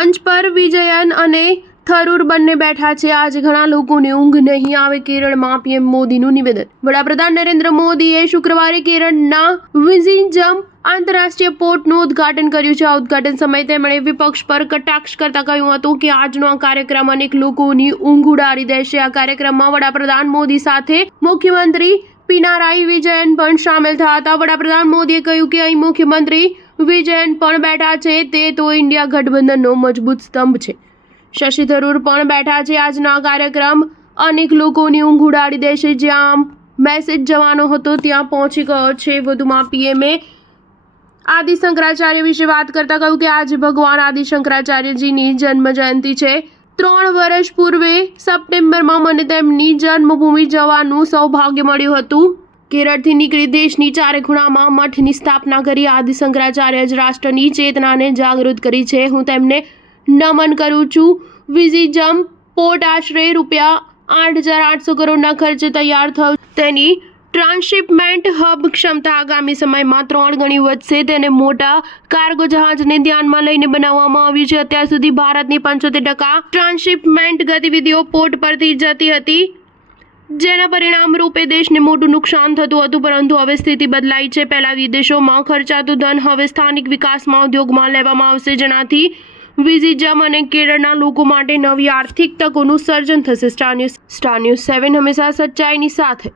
મંચ પર વિજયન અને થરૂર બંને બેઠા છે। આજે ઘણા લોકોને ઊંઘ નહીં આવે। કેરળમાં પીએમ મોદીનું નિવેદન। વડાપ્રધાન નરેન્દ્ર મોદીએ શુક્રવારે કેરળના વિઝિજમ આંતરરાષ્ટ્રીય પોર્ટનું ઉદ્ઘાટન કર્યું છે। આ ઉદ્ઘાટન સમયે તેમણે વિપક્ષ પર કટાક્ષ કરતા કહ્યું હતું કે આજનો આ કાર્યક્રમ અનેક લોકોની ઊંઘ ઉડાડી દેશે। આ કાર્યક્રમમાં વડાપ્રધાન મોદી સાથે મુખ્યમંત્રી પિનારાઈ વિજયન પણ સામેલ થયા હતા। વડાપ્રધાન મોદીએ કહ્યું કે અહીં મુખ્યમંત્રી વિજયન પણ બેઠા છે, તે તો ઇન્ડિયા ગઠબંધનનો મજબૂત સ્તંભ છે। શશી થરૂર પણ બેઠા છે। આજનો આ કાર્યક્રમ અનેક લોકોની ઊંઘ ઉડાડી દેશે। જ્યાં મેસેજ જવાનો હતો ત્યાં પહોંચી ગયો છે। વધુમાં પીએમએ આદિ શંકરાચાર્ય વિશે વાત કરતા કહ્યું કે આજે ભગવાન આદિ શંકરાચાર્યજીની જન્મ જયંતિ છે। 3 વર્ષ પૂર્વે સપ્ટેમ્બરમાં મને તેમની જન્મભૂમિ જવાનું સૌભાગ્ય મળ્યું હતું। કેરળથી નીકળી દેશની ચારે ખૂણામાં મઠની સ્થાપના કરી આદિ શંકરાચાર્ય જ રાષ્ટ્રની ચેતનાને જાગૃત કરી છે। હું તેમને નમન કરું છું। વિઝિજમ પોર્ટ આશરે ₹8,800 કરોડના ખર્ચે તૈયાર થયું। તેની ટ્રાન્સશિપમેન્ટ હબ ક્ષમતા આગામી સમયમાં 3 ગણી વધશે। તેને મોટા કાર્ગો જહાજને ધ્યાનમાં લઈને બનાવવામાં આવ્યું છે। અત્યાર સુધી ભારતની 75% ટ્રાન્સશિપમેન્ટ ગતિવિધિઓ પોર્ટ પરથી જતી હતી, જેના પરિણામ રૂપે દેશને મોટું નુકસાન થતું હતું, પરંતુ હવે સ્થિતિ બદલાઈ છે। પહેલા વિદેશોમાં ખર્ચાતું ધન હવે સ્થાનિક વિકાસમાં ઉદ્યોગમાં લેવામાં આવશે, જેનાથી વિઝિજમ અને કેરળના લોકો માટે નવી આર્થિક તકોનું સર્જન થશે। સ્ટાર ન્યૂઝ 7 હંમેશા સચ્ચાઈની સાથે।